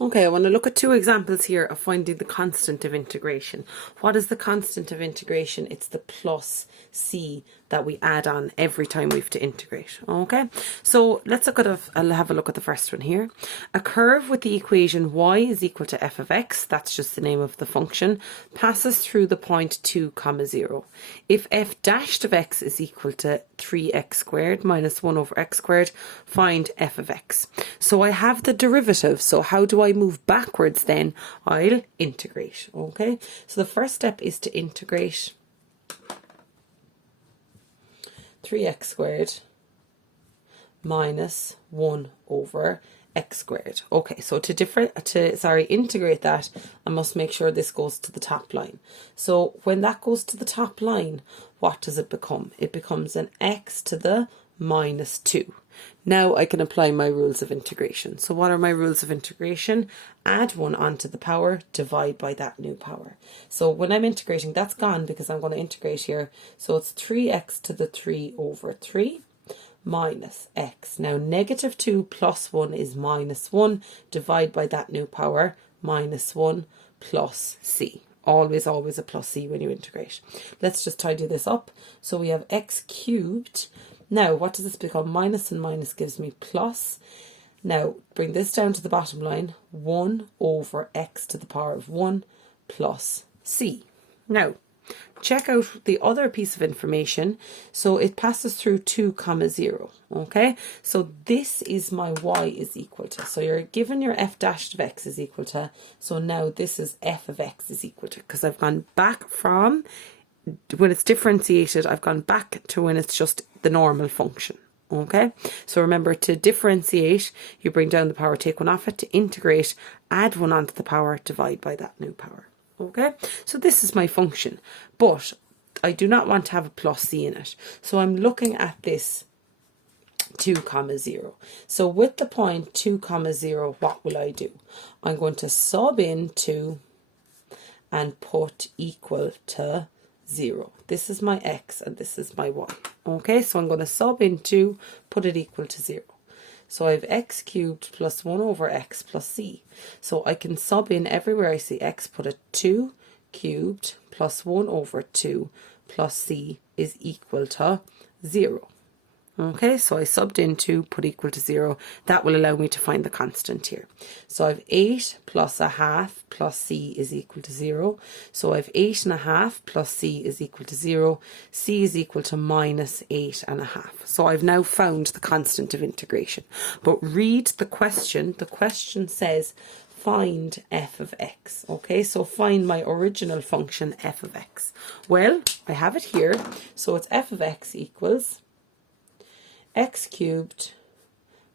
Okay, I want to look at two examples here of finding the constant of integration. What is the constant of integration? It's the plus c that we add on every time we have to integrate. Okay, so let's look at I'll have a look at the first one here. A curve with the equation y is equal to f of x, that's just the name of the function, passes through the point 2 comma 0. If f dashed of x is equal to 3x squared minus 1 over x squared, find f of x. So I have the derivative, so how do I move backwards then? I'll integrate. Okay, so the first step is to integrate 3x squared minus 1 over x squared. Okay, so to integrate that, I must make sure this goes to the top line. So when that goes to the top line, what does it become? It becomes an x to the minus 2. Now I can apply my rules of integration. So what are my rules of integration? Add 1 onto the power, divide by that new power. So when I'm integrating, that's gone because I'm going to integrate here. So it's 3x to the 3 over 3 minus x. Now negative 2 plus 1 is minus 1. Divide by that new power, minus 1 plus c. Always a plus c when you integrate. Let's just tidy this up. So we have x cubed. Now, what does this become? Minus and minus gives me plus. Now, bring this down to the bottom line. 1 over x to the power of 1 plus c. Now, check out the other piece of information. So it passes through 2 comma 0. Okay, so this is my y is equal to. So you're given your f dashed of x is equal to. So now this is f of x is equal to, because I've gone back from when it's differentiated, I've gone back to when it's just the normal function. Okay, so remember, to differentiate, you bring down the power, take 1 off it. To integrate, add 1 onto the power, divide by that new power. Okay, so this is my function, but I do not want to have a plus c in it. So I'm looking at this 2 comma 0. So with the point 2 comma 0, what will I do? I'm going to sub in 2 and put equal to 0. This is my x and this is my y. Okay, so I'm going to sub in 2, put it equal to 0. So I have x cubed plus 1 over x plus c. So I can sub in everywhere I see x, put a 2 cubed plus 1 over 2 plus c is equal to 0. Okay, so I subbed in 2, put equal to 0. That will allow me to find the constant here. So I have 8 plus a half plus c is equal to 0. So I have 8 and a half plus c is equal to 0. C is equal to minus 8 and a half. So I've now found the constant of integration. But read the question. The question says find f of x. Okay, so find my original function f of x. Well, I have it here. So it's f of x equals x cubed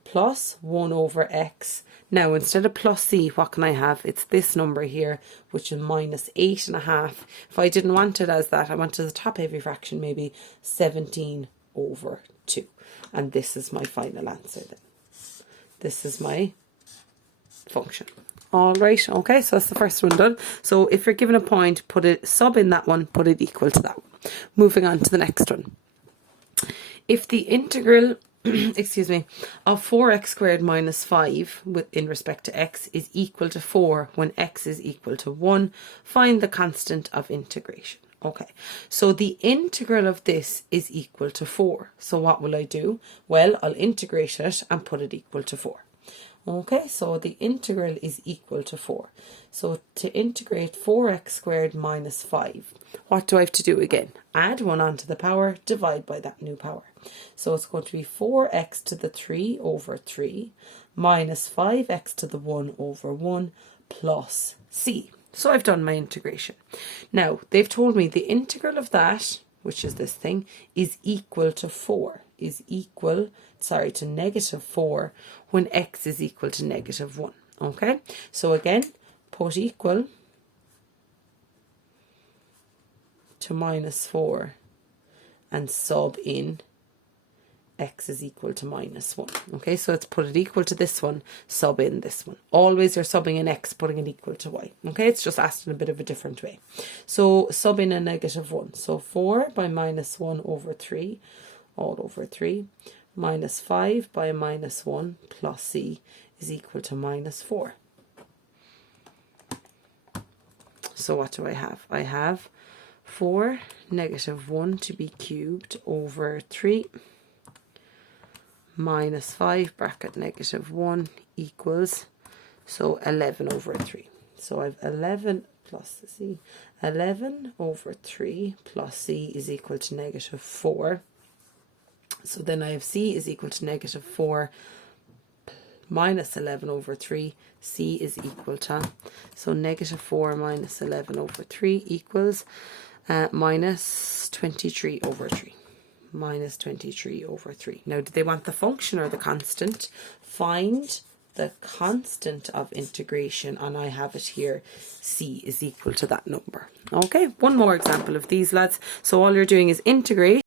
plus 1 over x. Now, instead of plus c, what can I have? It's this number here, which is minus 8 and a half. If I didn't want it as that, I wanted the top heavy fraction, maybe 17 over 2. And this is my final answer then. This is my function. All right, okay, so that's the first one done. So if you're given a point, sub in that one, put it equal to that one. Moving on to the next one. If the integral, excuse me, of 4x squared minus 5 in respect to x is equal to 4 when x is equal to 1, find the constant of integration. Okay, so the integral of this is equal to 4. So what will I do? Well, I'll integrate it and put it equal to 4. Okay, so the integral is equal to 4. So to integrate 4x squared minus 5, what do I have to do again? Add 1 onto the power, divide by that new power. So it's going to be 4x to the 3 over 3 minus 5x to the 1 over 1 plus c. So I've done my integration. Now, they've told me the integral of that, which is this thing, is equal to 4, to negative 4 when x is equal to negative 1. Okay, so again, put equal to minus 4 and sub in x is equal to minus 1. Okay, so let's put it equal to this one, sub in this one. Always you're subbing in x, putting it equal to y. Okay, it's just asked in a bit of a different way. So sub in a negative 1. So 4 by minus 1 over 3, all over 3, minus 5 by minus 1 plus c is equal to minus 4. So what do I have? I have 4 negative 1 to be cubed over 3 minus 5 bracket negative 1 equals, so 11 over 3. So I have 11 plus c. 11 over 3 plus c is equal to negative 4. So then I have c is equal to negative 4 minus 11 over 3. c is equal to, so negative 4 minus 11 over 3 equals minus 23 over 3. Minus 23 over 3. Now, do they want the function or the constant? Find the constant of integration, and I have it here, c is equal to that number. Okay, one more example of these, lads. So all you're doing is integrate